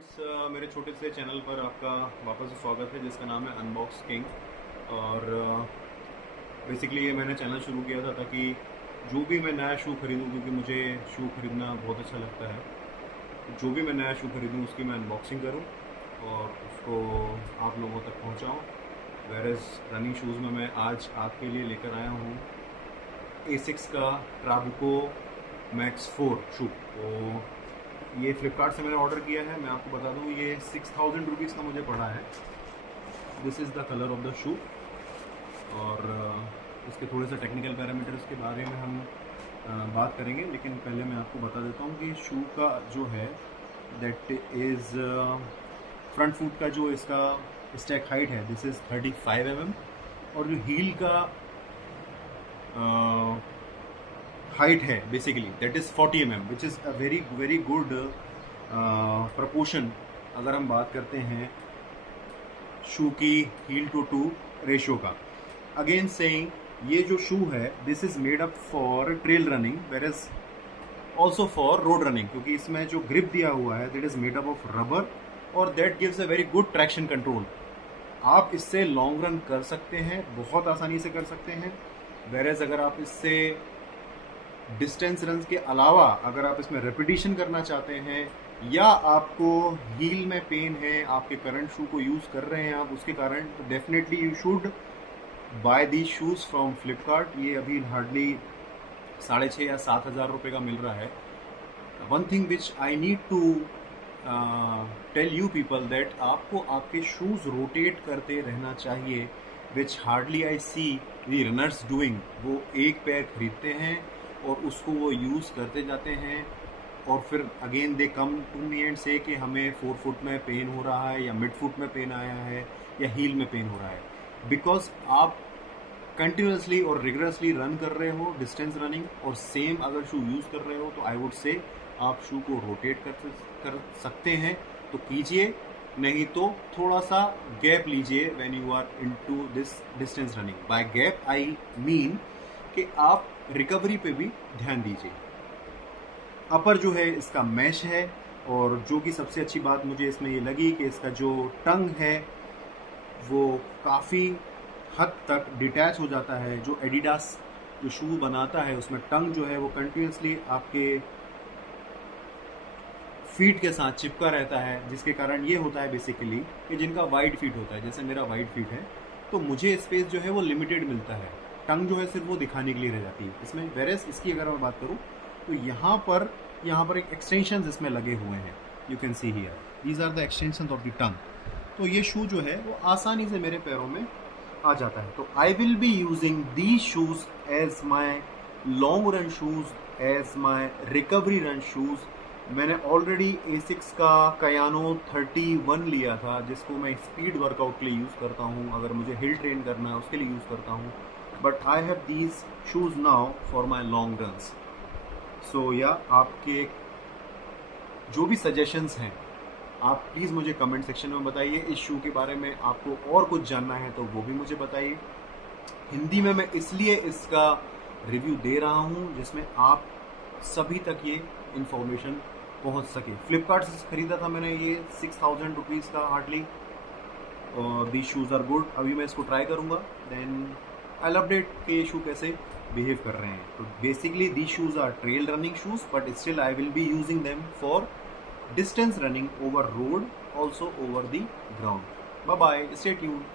Friends, मेरे छोटे से चैनल पर आपका वापस से स्वागत है जिसका नाम है अनबॉक्स किंग। और बेसिकली ये मैंने चैनल शुरू किया था ताकि जो भी मैं नया शू खरीदूं, क्योंकि मुझे शू खरीदना बहुत अच्छा लगता है, तो जो भी मैं नया शू खरीदूं उसकी मैं अनबॉक्सिंग करूं और उसको आप लोगों तक पहुंचाऊं। वेरएज रनिंग शूज़ में मैं आज आपके लिए लेकर आया हूं एसिक्स का ट्राबुको मैक्स 4 शू। तो ये फ्लिपकार्ट से मैंने ऑर्डर किया है। मैं आपको बता दूँ, ये 6000 रुपीज़ का मुझे पड़ा है। This is the colour of the shoe. और इसके थोड़े से टेक्निकल पैरामीटर्स के बारे में हम बात करेंगे, लेकिन पहले मैं आपको बता देता हूँ कि शू का जो है दैट इज़ फ्रंट फुट का जो इसका स्टैक हाइट है, दिस इज़ 35 mm। और जो हील का हाइट है basically that is 40 mm, which is a very very good proportion अगर हम बात करते हैं शू की हील टू टू रेशियो का। अगेन सेइंग ये जो शू है this is made up for trail running where is also for road running, क्योंकि इसमें जो ग्रिप दिया हुआ है that is made up of rubber और that gives a very good traction control. आप इससे लॉन्ग रन कर सकते हैं, बहुत आसानी से कर सकते हैं। वेरेज अगर आप इससे डिस्टेंस रन के अलावा अगर आप इसमें रेपिटेशन करना चाहते हैं या आपको हील में पेन है, आपके करंट शू को यूज़ कर रहे हैं आप उसके कारण, तो definitely you should buy these shoes from Flipkart. ये अभी हार्डली 6,500 या 7,000 रुपये का मिल रहा है। One thing which I need to tell you people that आपको आपके शूज़ रोटेट करते रहना चाहिए, which hardly I see the runners doing. वो एक पैर खरीदते हैं और उसको वो यूज़ करते जाते हैं और फिर again they come to me and say कि हमें 4 फुट में पेन हो रहा है या मिड फुट में पेन आया है या हील में पेन हो रहा है, बिकॉज आप कंटिन्यूसली और रिगरसली रन कर रहे हो डिस्टेंस रनिंग और सेम अगर शू यूज़ कर रहे हो तो आई वुड से आप शू को रोटेट कर सकते हैं तो कीजिए, नहीं तो थोड़ा सा गैप लीजिए when you are into this distance running. By gap I mean कि आप रिकवरी पे भी ध्यान दीजिए। अपर जो है इसका मैश है और जो कि सबसे अच्छी बात मुझे इसमें ये लगी कि इसका जो टंग है वो काफ़ी हद तक डिटैच हो जाता है। जो एडिडास जो शू बनाता है उसमें टंग जो है वो कंटिन्यूसली आपके फीट के साथ चिपका रहता है, जिसके कारण ये होता है बेसिकली कि जिनका वाइड फीट होता है, जैसे मेरा वाइड फीट है तो मुझे स्पेस जो है वो लिमिटेड मिलता है। टंग जो है सिर्फ वो दिखाने के लिए रह जाती है इसमें। वेरेस इसकी अगर मैं बात करूँ तो यहाँ पर एक एक्सटेंशन इसमें लगे हुए हैं, you can see here these are the extension of the tongue. तो ये शू जो है वो आसानी से मेरे पैरों में आ जाता है। तो I will be using these shoes as my long run shoes, as my recovery run shoes. मैंने ऑलरेडी एसिक्स का कयानो 31 लिया था, जिसको मैं स्पीड वर्कआउट के लिए यूज़ करता हूँ, अगर मुझे हिल ट्रेन करना है उसके लिए यूज़ करता हूँ। But I have these shoes now for my long runs. So या आपके जो भी सजेशंस हैं आप प्लीज़ मुझे कमेंट सेक्शन में बताइए। इस शू के बारे में आपको और कुछ जानना है तो वो भी मुझे बताइए। हिंदी में मैं इसलिए इसका रिव्यू दे रहा हूँ जिसमें आप सभी तक ये इंफॉर्मेशन पहुँच सके। फ्लिपकार्ट से खरीदा था मैंने ये 6000 रुपीज़ का हार्डली, और दी शूज़ आर गुड। अभी मैं इसको ट्राई करूँगा, देन आई अपडेट कि ये शू कैसे बिहेव कर रहे हैं। तो basically the shoes are trail running shoes, but still I will be using them for distance running over road, also over the ground. Bye bye, stay tuned.